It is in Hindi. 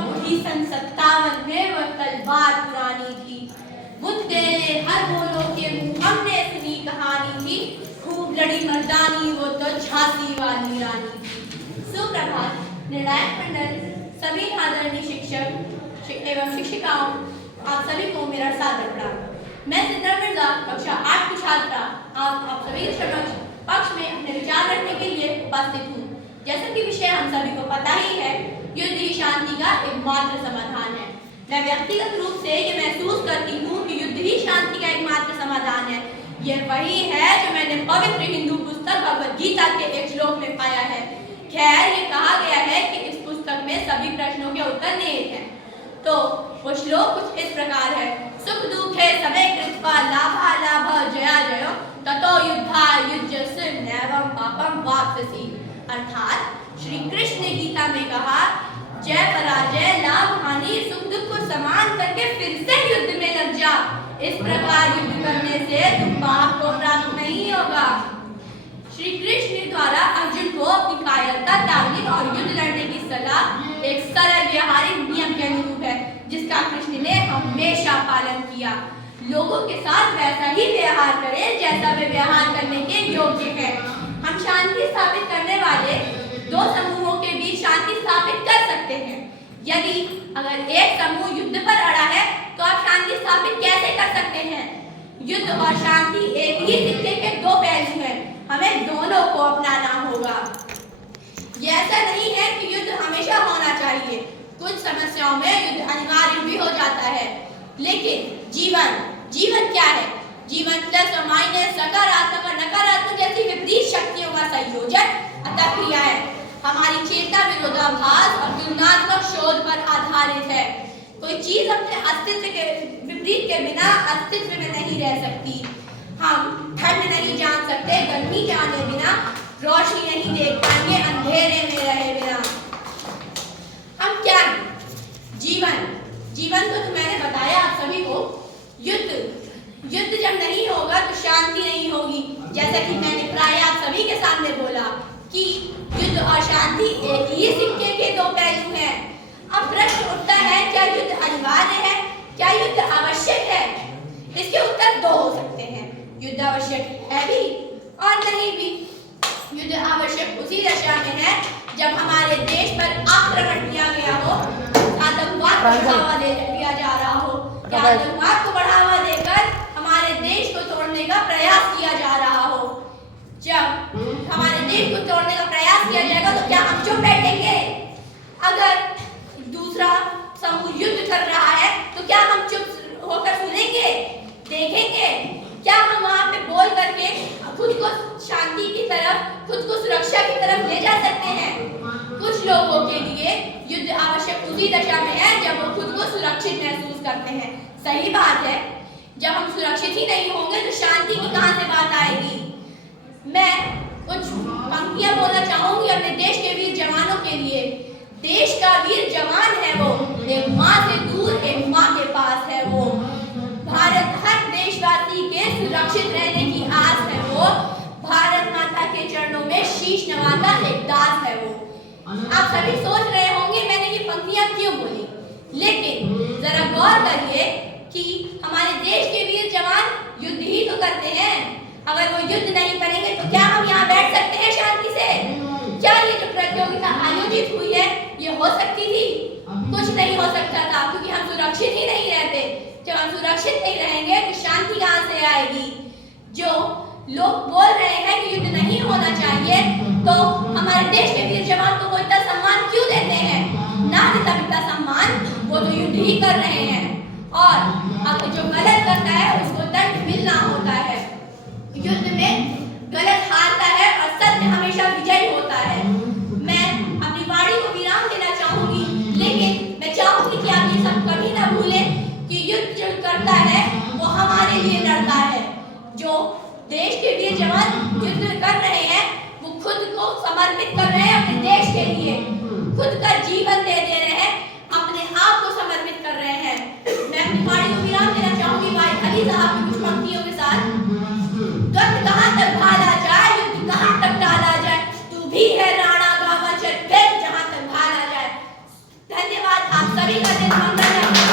तब उठी सन 57 में वह तलवार पुरानी थी। मुद्दे हर बोलों के मुंह हमने सुनी कहानी थी। खूब लड़ी मर्दानी वो तो झांसी वाली रानी थी। सुप्रभात। निर्णायक मंडल, सभी आदरणीय शिक्षक एवं शिक्षिकाओं, आप सभी को मेरा सादर प्रणाम। मैं सिद्धार्थ मिर्जा, कक्षा 8 की छात्रा, आप सभी के समक्ष पक्ष में अपने विचार रखने के लिए उपस्थित हूँ। जैसा कि विषय हम सभी को पता ही है, युद्ध ही शांति का एकमात्र समाधान है। मैं व्यक्तिगत रूप से ये महसूस करती हूँ कि युद्ध ही शांति का एकमात्र समाधान है। यह वही है जो मैंने पवित्र हिंदू पुस्तक भगवद गीता के एक श्लोक में पाया है। खैर, ये कहा गया है कि इस पुस्तक में सभी प्रश्नों के उत्तर निहित हैं। तो वो श्लोक कुछ इस प्रकार है: सुख दुखे सबे कृत्वा लाभा लाभ जया जयो ततो युद्धा युज्यस्य नैवं पापं वाप्स्यसि। अर्थात श्री कृष्ण ने गीता में कहा, जय पराजय लाभ हानि सुख दुख को समान करके फिर से युद्ध में लग जा। इस प्रकार युद्ध करने से तुम पाप को प्राप्त नहीं होगा। श्री कृष्ण द्वारा अर्जुन को अपनी कायरता त्यागने और युद्ध लड़ने की सलाह एक सरल व्यवहारिक नियम के अनुरूप है, जिसका कृष्ण ने हमेशा पालन किया। लोगों के साथ वैसा ही व्यवहार करें जैसा वे व्यवहार करने के योग्य है। हम शांति स्थापित करने वाले दो समूहों के बीच शांति स्थापित कर सकते हैं। यदि अगर एक समूह युद्ध पर अड़ा है तो आप शांति स्थापित कैसे कर सकते हैं? युद्ध और शांति एक ही सिक्के के दो पहलू हैं। हमें दोनों को अपनाना होगा। यह ऐसा नहीं है कि युद्ध हमेशा होना चाहिए। कुछ समस्याओं में युद्ध अनिवार्य भी हो जाता है। लेकिन जीवन क्या है? जीवन प्लस और माइनस, सकारात्मक और नकारात्मक जैसी विपरीत शक्तियों का संयोजन अतः क्रिया है। हमारी चेतना विरोधाभास और तुलनात्मक शोध पर आधारित है। कोई चीज अपने अस्तित्व के विपरीत के बिना अस्तित्व में नहीं रह सकती। हम ठंड नहीं जान सकते गर्मी जाने बिना, रोशनी नहीं देख पाएंगे अंधेरे में रहे बिना। हम क्या है? जीवन को तो मैंने बताया आप सभी को। युद्ध जब नहीं होगा तो शांति नहीं होगी। जैसा कि मैंने प्राय आप सभी के सामने बोला कि युद्ध और शांति एक ही सिक्के के दो पहलू हैं। अब प्रश्न उठता है, क्या युद्ध अनिवार्य है? क्या युद्ध आवश्यक है? इसके उत्तर दो हो सकते हैं। युद्ध आवश्यक है भी और नहीं भी। युद्ध आवश्यक उसी दशा में है जब हमारे देश पर आक्रमण किया गया हो, आतंकवाद को बढ़ावा दिया जा रहा हो, या आतंकवाद को बढ़ावा देकर हमारे देश को तोड़ने का प्रयास किया जा रहा हो। जब हमारे देश को तोड़ने का प्रयास किया जाएगा तो क्या हम चुप बैठेंगे? अगर दूसरा समूह युद्ध कर रहा है तो क्या हम चुप होकर सुनेंगे, देखेंगे? क्या हम वहां पे बोल करके खुद को शांति की तरफ, खुद को सुरक्षा की तरफ ले जा सकते हैं? कुछ लोगों के लिए युद्ध आवश्यक उसी दशा में है जब वो खुद को सुरक्षित महसूस करते हैं। सही बात है, जब हम सुरक्षित ही नहीं होंगे तो शांति की कहां से बात आएगी? मैं कुछ पंक्तियां बोलना चाहूंगी अपने देश के वीर जवानों के लिए। देश का वीर जवान है वो, एक माँ से दूर एक माँ के पास है वो। भारत हर देशवासी के सुरक्षित रहने की आस है वो। भारत माता के चरणों में शीश नवाता एक दास है वो। आप सभी सोच रहे होंगे मैंने ये पंक्तियां क्यों बोली, लेकिन जरा गौर करिए कि हमारे देश के वीर जवान युद्ध ही तो करते हैं। अगर वो युद्ध नहीं करेंगे तो क्या हम यहाँ बैठ सकते हैं शांति से? क्या ये जो प्रतियोगिता आयोजित हुई है ये हो सकती थी? कुछ नहीं हो सकता था, क्योंकि हम सुरक्षित ही नहीं रहते। जब हम सुरक्षित नहीं रहेंगे तो शांति कहाँ से आएगी? जो लोग बोल रहे हैं कि युद्ध नहीं होना चाहिए, तो हमारे देश के वीर जवान को वो इतना सम्मान क्यों देते हैं? ना देता इतना सम्मान, वो तो युद्ध ही कर रहे हैं। और अब जो गलत करता है उसको दंड मिलना होता है। युद्ध में गलत हारता है और सत्य हमेशा विजयी होता है। मैं अपनी वाणी को विराम देना चाहूंगी, लेकिन मैं चाहूंगी कि आप ये सब कभी ना भूलें कि युद्ध जो करता है वो हमारे लिए लड़ता है। जो देश के वीर जवान युद्ध कर रहे हैं वो खुद को समर्पित कर रहे हैं अपने देश के लिए, खुद का जीवन दे रहे हैं, अपने आप को समर्पित कर रहे हैं। मैं अपनी वाणी को विराम देना चाहूंगी भाई अली साहब की कुछ पंक्तियों के साथ। द्वंद कहाँ तक भाला जाए, युद्ध कहाँ तक टाला जाए, तू भी है राणा का वचन फिर जहाँ तक भाला जाए। धन्यवाद आप सभी का दिन मंगलमय हो।